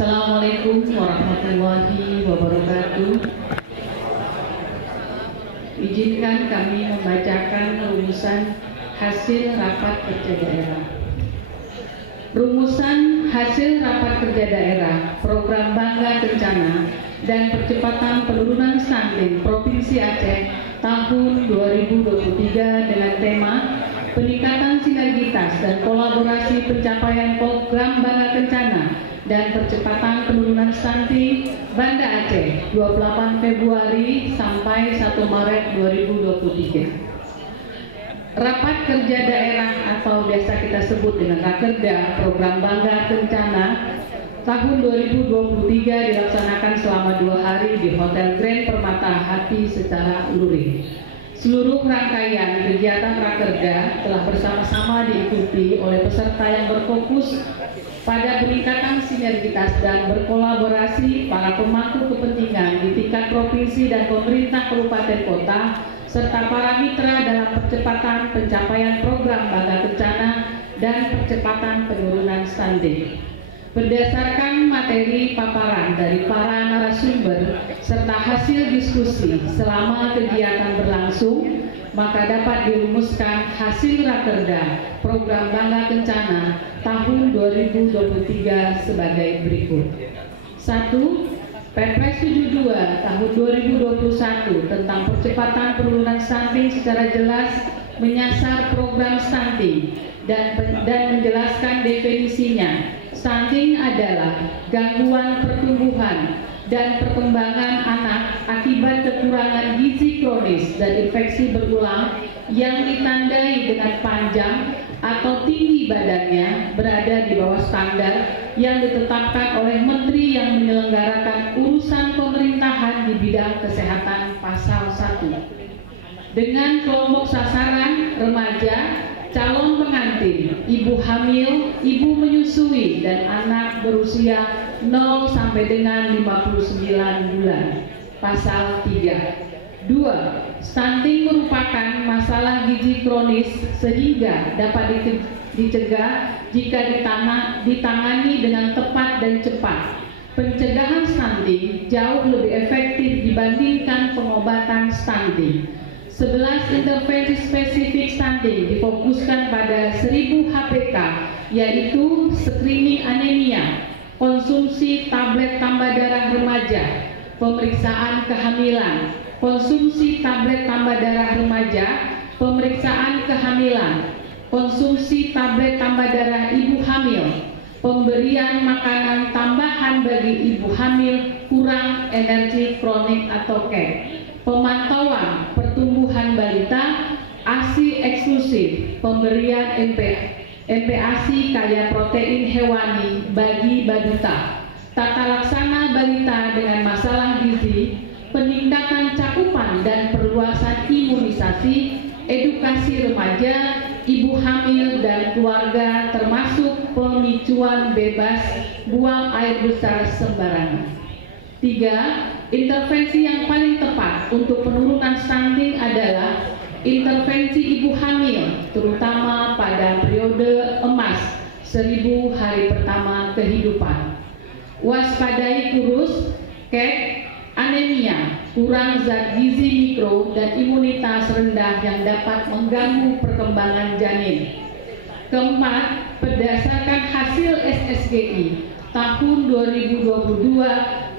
Assalamualaikum warahmatullahi wabarakatuh. Izinkan kami membacakan rumusan hasil rapat kerja daerah. Rumusan hasil rapat kerja daerah Program Bangga Kencana dan Percepatan Penurunan Stunting Provinsi Aceh tahun 2023 dengan tema Peningkatan Sinergitas dan Kolaborasi Pencapaian Program Bangga Kencana dan Percepatan Penurunan Stunting Banda Aceh 28 Februari sampai 1 Maret 2023. Rapat kerja daerah atau biasa kita sebut dengan Rakerda Program Bangga Kencana tahun 2023 dilaksanakan selama 2 hari di Hotel Grand Permata Hati secara luring. Seluruh rangkaian kegiatan Rakerda telah bersama-sama diikuti oleh peserta yang berfokus pada peningkatan sinergitas dan berkolaborasi para pemangku kepentingan di tingkat provinsi dan pemerintah kabupaten kota serta para mitra dalam percepatan pencapaian program Bangga Kencana dan percepatan penurunan stunting. Berdasarkan materi paparan dari para narasumber serta hasil diskusi selama kegiatan berlangsung, maka dapat dirumuskan hasil Rakerda Program Bangga Kencana tahun 2023 sebagai berikut. 1. Perpres 72 tahun 2021 tentang percepatan penurunan stunting secara jelas menyasar program stunting dan menjelaskan definisinya. Stunting adalah gangguan pertumbuhan dan perkembangan anak akibat kekurangan gizi kronis dan infeksi berulang yang ditandai dengan panjang atau tinggi badannya berada di bawah standar yang ditetapkan oleh Menteri yang menyelenggarakan urusan pemerintahan di bidang kesehatan pasal 1. Dengan kelompok sasaran remaja, calon pengantin, ibu hamil, ibu menyusui, dan anak berusia 0 sampai dengan 59 bulan. Pasal 3. 2. Stunting merupakan masalah gizi kronis sehingga dapat dicegah jika ditangani dengan tepat dan cepat. Pencegahan stunting jauh lebih efektif dibandingkan pengobatan stunting. 11 intervensi spesifik stunting difokuskan pada 1000 HPK, yaitu screening anemia, konsumsi tablet tambah darah remaja, pemeriksaan kehamilan, konsumsi tablet tambah darah remaja, pemeriksaan kehamilan, konsumsi tablet tambah darah ibu hamil, pemberian makanan tambahan bagi ibu hamil kurang energi kronik atau KEK, pemantauan pertumbuhan balita, ASI eksklusif, pemberian MPASI kaya protein hewani bagi balita, tata laksana balita dengan masalah gizi, peningkatan cakupan dan perluasan imunisasi, edukasi remaja, ibu hamil dan keluarga termasuk pemicuan bebas buang air besar sembarangan. 3. Intervensi yang paling tepat untuk penurunan stunting adalah intervensi ibu hamil, terutama pada periode emas 1000 hari pertama kehidupan. Waspadai kurus, KEK, anemia, kurang zat gizi mikro, dan imunitas rendah yang dapat mengganggu perkembangan janin. Keempat, berdasarkan hasil SSGI tahun 2022,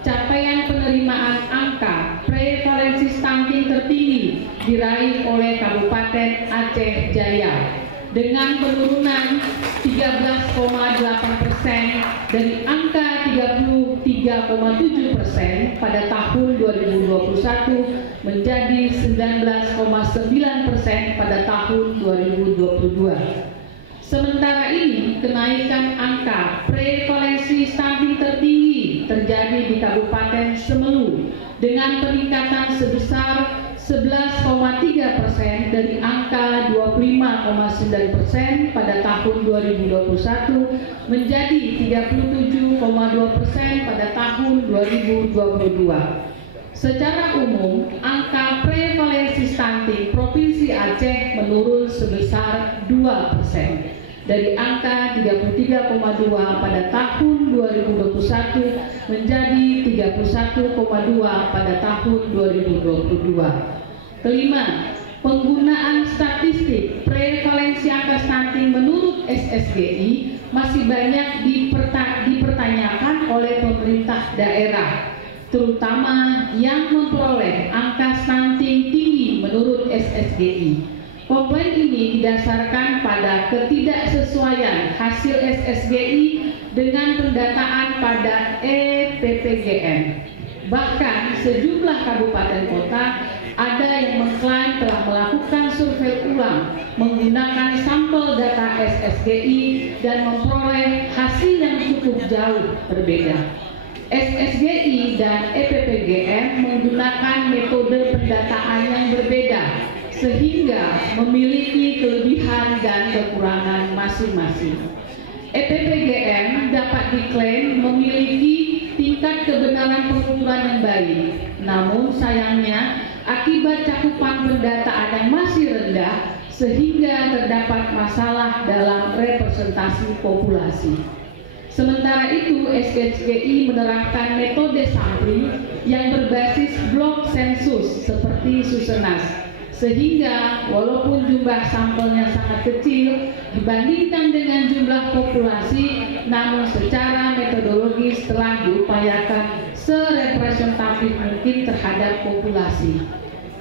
capaian penerimaan angka prevalensi stunting tertinggi diraih oleh Kabupaten Aceh Jaya dengan penurunan 13,8% dari angka 33,7% pada tahun 2021 menjadi 19,9% pada tahun 2022. Sementara ini, kenaikan angka prevalensi stunting tertinggi terjadi di Kabupaten Semelu dengan peningkatan sebesar 11,3% dari angka 25,9% pada tahun 2021 menjadi 37,2% pada tahun 2022. Secara umum, angka prevalensi stunting Provinsi Aceh menurun sebesar 2%. dari angka 33,2 pada tahun 2021 menjadi 31,2 pada tahun 2022. Kelima, penggunaan statistik prevalensi angka stunting menurut SSGI masih banyak dipertanyakan oleh pemerintah daerah, terutama yang memperoleh angka stunting tinggi menurut SSGI. Komplain ini didasarkan pada ketidaksesuaian hasil SSGI dengan pendataan pada EPPGN. Bahkan sejumlah kabupaten kota ada yang mengklaim telah melakukan survei ulang menggunakan sampel data SSGI dan memperoleh hasil yang cukup jauh berbeda. SSGI dan EPPGN menggunakan metode pendataan yang berbeda, sehingga memiliki kelebihan dan kekurangan masing-masing. EPPGN dapat diklaim memiliki tingkat kebenaran pengukuran yang baik, namun sayangnya akibat cakupan pendataan yang masih rendah, sehingga terdapat masalah dalam representasi populasi. Sementara itu, SSGI menerapkan metode sampling yang berbasis blok sensus seperti Susenas, sehingga walaupun jumlah sampelnya sangat kecil dibandingkan dengan jumlah populasi, namun secara metodologis telah diupayakan serepresentatif mungkin terhadap populasi.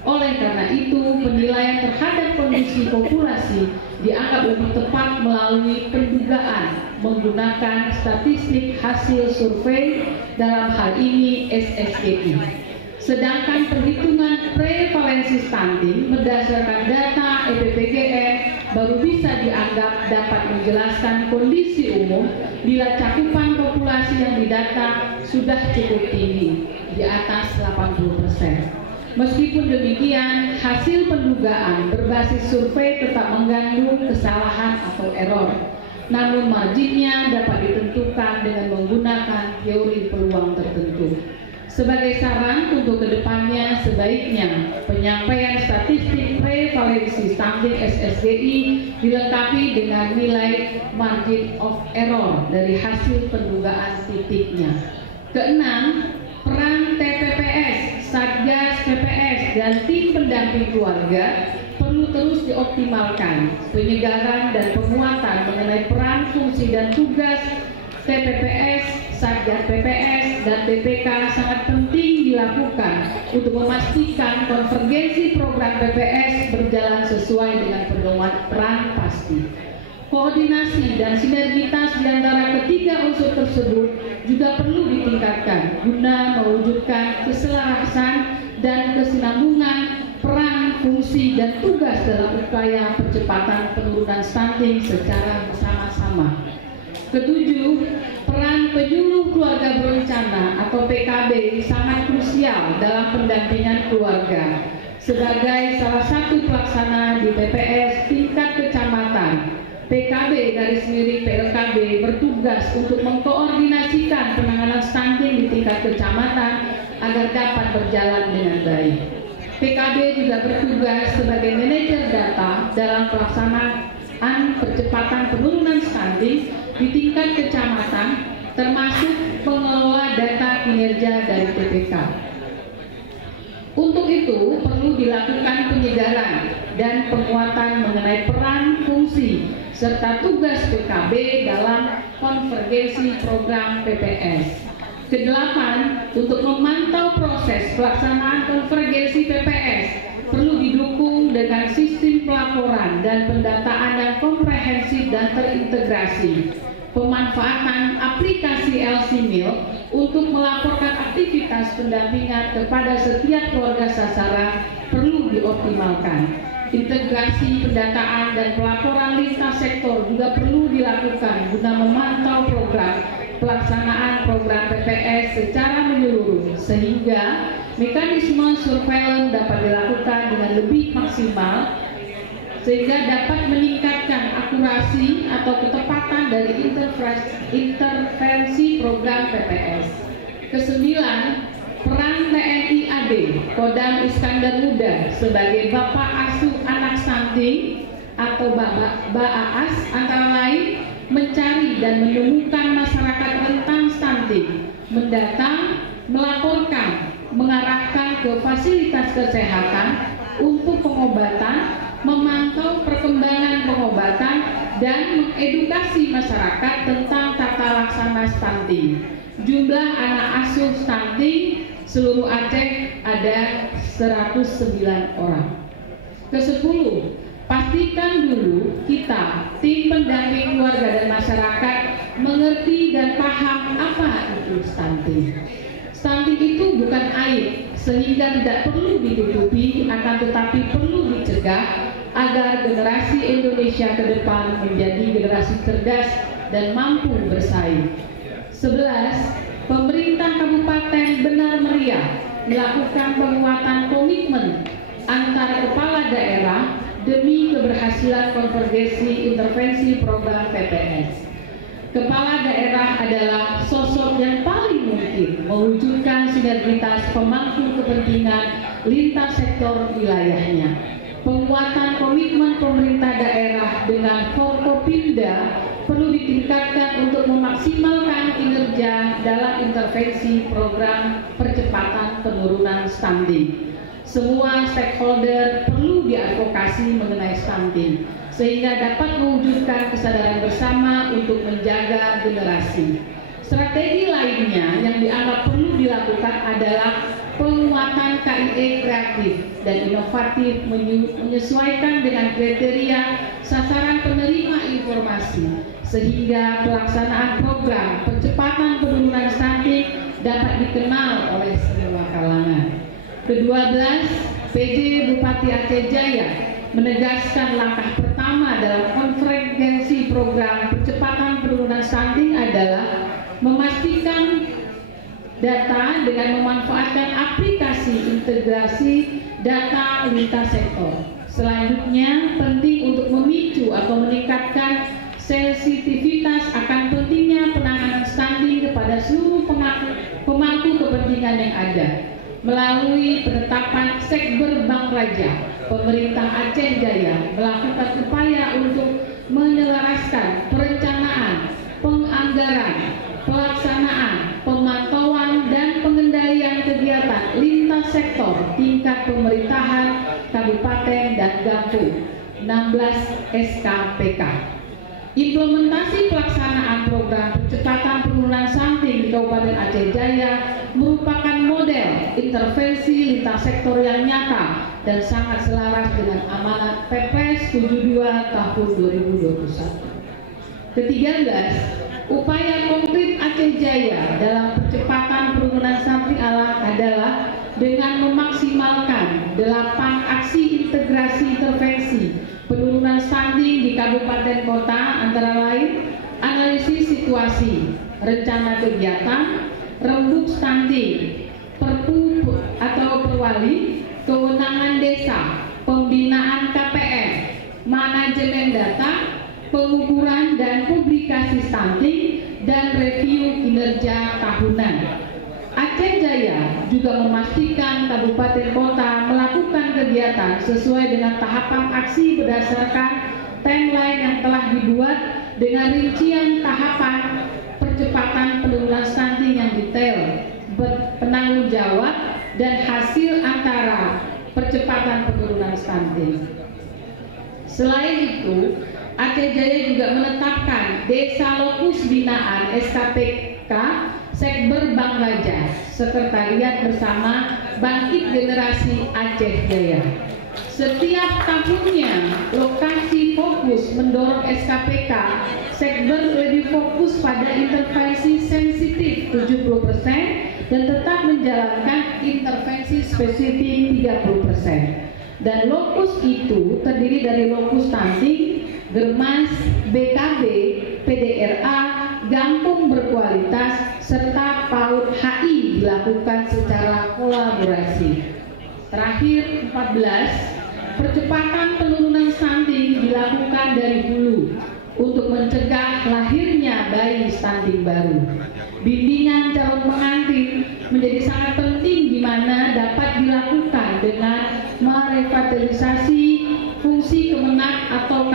Oleh karena itu, penilaian terhadap kondisi populasi dianggap lebih tepat melalui pendugaan menggunakan statistik hasil survei, dalam hal ini SSGI. Sedangkan perhitungan prevalensi stunting berdasarkan data EPPGN baru bisa dianggap dapat menjelaskan kondisi umum bila cakupan populasi yang didata sudah cukup tinggi, di atas 80%. Meskipun demikian, hasil pendugaan berbasis survei tetap mengandung kesalahan atau error, namun marginnya dapat ditentukan dengan menggunakan teori peluang tertentu. Sebagai saran untuk kedepannya, sebaiknya penyampaian statistik prevalensi stunting SSGI dilengkapi dengan nilai margin of error dari hasil pendugaan titiknya. Keenam, peran TPPS, Satgas PPS, dan tim pendamping keluarga perlu terus dioptimalkan. Penyegaran dan penguatan mengenai peran, fungsi, dan tugas TPPS, Satgas PPS, dan TPK sangat penting dilakukan untuk memastikan konvergensi program PPS berjalan sesuai dengan peran pasti. Koordinasi dan sinergitas di antara ketiga unsur tersebut juga perlu ditingkatkan guna mewujudkan keselarasan dan kesinambungan peran, fungsi, dan tugas dalam upaya percepatan penurunan stunting secara bersama-sama. Ketujuh, peran penyuluh keluarga berencana atau PKB sangat krusial dalam pendampingan keluarga. Sebagai salah satu pelaksana di PPS tingkat kecamatan, PKB/PLKB bertugas untuk mengkoordinasikan penanganan stunting di tingkat kecamatan agar dapat berjalan dengan baik. PKB juga bertugas sebagai manajer data dalam pelaksanaan percepatan penurunan stunting di tingkat kecamatan, termasuk pengelola data kinerja dari PPK. Untuk itu, perlu dilakukan penyegaran dan penguatan mengenai peran, fungsi, serta tugas PKB dalam konvergensi program PPS. Kedelapan, untuk memantau proses pelaksanaan konvergensi PPS, perlu didukung dengan sistem pelaporan dan pendataan yang komprehensif dan terintegrasi. Pemanfaatan aplikasi LCMIL untuk melaporkan aktivitas pendampingan kepada setiap keluarga sasaran perlu dioptimalkan. Integrasi pendataan dan pelaporan lintas sektor juga perlu dilakukan guna memantau pelaksanaan program PPS secara menyeluruh, sehingga mekanisme surveillance dapat dilakukan dengan lebih maksimal, sehingga dapat meningkatkan akurasi atau ketepatan dari intervensi program PPS. Kesembilan, peran TNI AD Kodam Iskandar Muda sebagai bapak asuh anak stunting atau BAAS antara lain mencari dan menemukan masyarakat rentan stunting, mendata, melaporkan, mengarahkan ke fasilitas kesehatan untuk pengobatan, memantau perkembangan pengobatan, dan mengedukasi masyarakat tentang tata laksana stunting. Jumlah anak asuh stunting seluruh Aceh ada 109 orang. Ke-10, pastikan dulu kita, tim pendamping keluarga dan masyarakat, mengerti dan paham apa itu stunting. Stunting itu bukan aib, sehingga tidak perlu ditutupi, akan tetapi perlu dicegah agar generasi Indonesia ke depan menjadi generasi cerdas dan mampu bersaing. 11. Pemerintah Kabupaten Benar Meriah melakukan penguatan komitmen antar kepala daerah demi keberhasilan konvergensi intervensi program PPS. Kepala daerah adalah sosok yang paling mungkin mewujudkan sinergitas pemangku kepentingan lintas sektor wilayahnya. Penguatan komitmen pemerintah daerah dengan Forkopimda perlu ditingkatkan untuk memaksimalkan kinerja dalam intervensi program percepatan penurunan stunting. Semua stakeholder perlu diadvokasi mengenai stunting, sehingga dapat mewujudkan kesadaran bersama untuk menjaga generasi. Strategi lainnya yang dianggap perlu dilakukan adalah penguatan KIE kreatif dan inovatif menyesuaikan dengan kriteria sasaran penerima informasi, sehingga pelaksanaan program percepatan penurunan stunting dapat dikenal oleh semua kalangan. Ke-12, PJ Bupati Aceh Jaya menegaskan langkah pertama dalam konvergensi program percepatan penurunan stunting adalah memastikan data dengan memanfaatkan aplikasi integrasi data lintas sektor. Selanjutnya, penting untuk memicu atau meningkatkan sensitivitas akan pentingnya penanganan stunting kepada seluruh pemangku kepentingan yang ada. Melalui penetapan Sekber Bank Raja, pemerintah Aceh Jaya melakukan upaya untuk menyelaraskan perencanaan, penganggaran, pelaksanaan, pemantauan, dan pengendalian kegiatan lintas sektor tingkat pemerintahan, kabupaten, dan Gampu 16 SKPK. Implementasi pelaksanaan program percepatan penurunan stunting di Kabupaten Aceh Jaya merupakan model intervensi lintas sektor yang nyata dan sangat selaras dengan amanat Perpres 72 tahun 2021. Ke-13, upaya konkret Aceh Jaya dalam percepatan penurunan stunting adalah dengan memaksimalkan 8 aksi integrasi intervensi penurunan stunting di kabupaten kota, antara lain analisis situasi, rencana kegiatan, rembuk stunting, perpu atau perwali, kewenangan desa, pembinaan KPM, manajemen data, pengukuran dan publikasi stunting, dan review kinerja tahunan. Aceh Jaya juga memastikan kabupaten kota melakukan kegiatan sesuai dengan tahapan aksi berdasarkan timeline yang telah dibuat dengan rincian tahapan percepatan penurunan stunting yang detail, berpenanggung jawab, dan hasil antara percepatan penurunan stunting. Selain itu, Aceh Jaya juga menetapkan Desa Lokus Binaan SKPK Sekber Bank Raja, sekretariat bersama Bangkit Generasi Aceh Jaya. Setiap tahunnya, lokasi fokus mendorong SKPK Sekber lebih fokus pada intervensi sensitif 70% dan tetap menjalankan intervensi spesifik 30%. Dan lokus itu terdiri dari lokus stunting, Germas, BKB, PDRA, Gampung Berkualitas, serta PAUD HI dilakukan secara kolaborasi. Terakhir, 14, percepatan penurunan stunting dilakukan dari hulu untuk mencegah lahirnya bayi stunting baru. Bimbingan calon pengantin menjadi sangat penting, di mana dapat dilakukan dengan merevitalisasi fungsi kemenak atau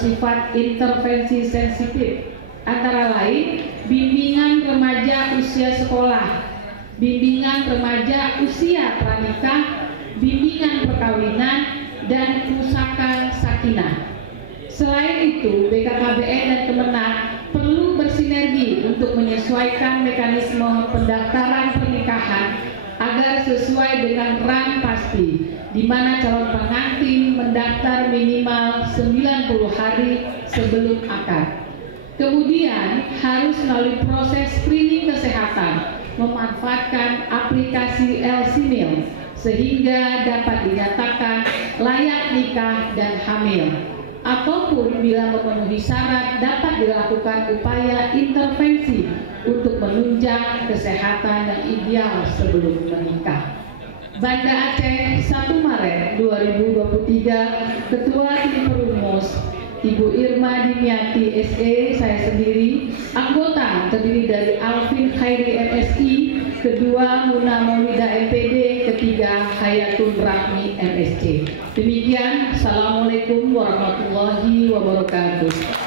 bersifat intervensi sensitif, antara lain bimbingan remaja usia sekolah, bimbingan remaja usia pranikah, bimbingan perkawinan, dan pusaka sakinah. Selain itu, BKKBN dan Kemenag perlu bersinergi untuk menyesuaikan mekanisme pendaftaran pernikahan agar sesuai dengan rang pasti, di mana calon pengantin mendaftar minimal 90 hari sebelum akad. Kemudian harus melalui proses screening kesehatan, memanfaatkan aplikasi LCMIL sehingga dapat dinyatakan layak nikah dan hamil. Ataupun bila memenuhi syarat dapat dilakukan upaya intervensi untuk menunjang kesehatan yang ideal sebelum menikah. Banda Aceh, 1 Maret 2023, Ketua Tim Perumus Ibu Irma Dimiati SE, saya sendiri, anggota terdiri dari Alvin Khairi MSI, kedua Muna Maulida MPD, ketiga Hayatun Rahmi MSC. Demikian, Assalamualaikum warahmatullahi wabarakatuh.